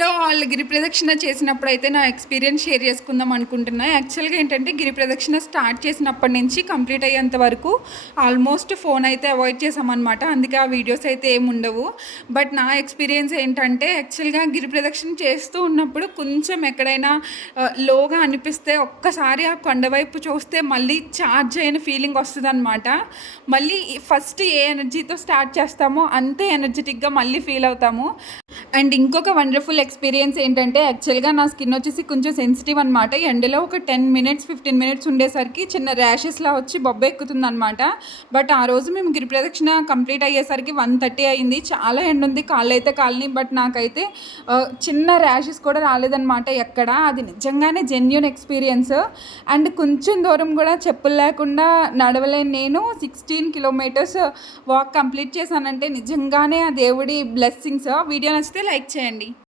లో వాళ్ళు గిరి ప్రదక్షిణ చేసినప్పుడు అయితే నా ఎక్స్పీరియన్స్ షేర్ చేసుకుందాం అనుకుంటున్నా. యాక్చువల్గా ఏంటంటే గిరి ప్రదక్షిణ స్టార్ట్ చేసినప్పటి నుంచి కంప్లీట్ అయ్యేంత వరకు ఆల్మోస్ట్ ఫోన్ అయితే అవాయిడ్ చేసామన్నమాట అందుకే ఆ వీడియోస్ అయితే ఏమి ఉండవు. బట్ నా ఎక్స్పీరియన్స్ ఏంటంటే యాక్చువల్గా గిరి ప్రదక్షిణ చేస్తూ ఉన్నప్పుడు కొంచెం ఎక్కడైనా లోగా అనిపిస్తే ఒక్కసారి ఆ కొండ వైపు చూస్తే మళ్ళీ ఛార్జ్ అయిన ఫీలింగ్ వస్తుంది అనమాట మళ్ళీ ఫస్ట్ ఏ ఎనర్జీతో స్టార్ట్ చేస్తామో అంతే ఎనర్జెటిక్గా మళ్ళీ ఫీల్ అవుతాము. అండ్ ఇంకొక వండర్ఫుల్ ఎక్స్పీరియన్స్ ఏంటంటే యాక్చువల్గా నా స్కిన్ వచ్చేసి కొంచెం సెన్సిటివ్ అనమాట ఎండలో ఒక టెన్ మినిట్స్ ఫిఫ్టీన్ మినిట్స్ ఉండేసరికి చిన్న ర్యాషెస్లా వచ్చి బొబ్బ ఎక్కుతుంది అనమాట బట్ ఆ రోజు మేము గిరి ప్రదక్షిణ కంప్లీట్ అయ్యేసరికి వన్ థర్టీ అయింది. చాలా ఎండ ఉంది కాళ్ళు అయితే కాలని బట్ నాకైతే చిన్న ర్యాషెస్ కూడా రాలేదన్నమాట ఎక్కడ. అది నిజంగానే జెన్యున్ ఎక్స్పీరియన్స్. అండ్ కొంచెం దూరం కూడా చెప్పులు లేకుండా నడవలేని నేను సిక్స్టీన్ కిలోమీటర్స్ వాక్ కంప్లీట్ చేశానంటే నిజంగానే ఆ దేవుడి బ్లెస్సింగ్స్. వీడియో నచ్చితే లైక్ చేయండి.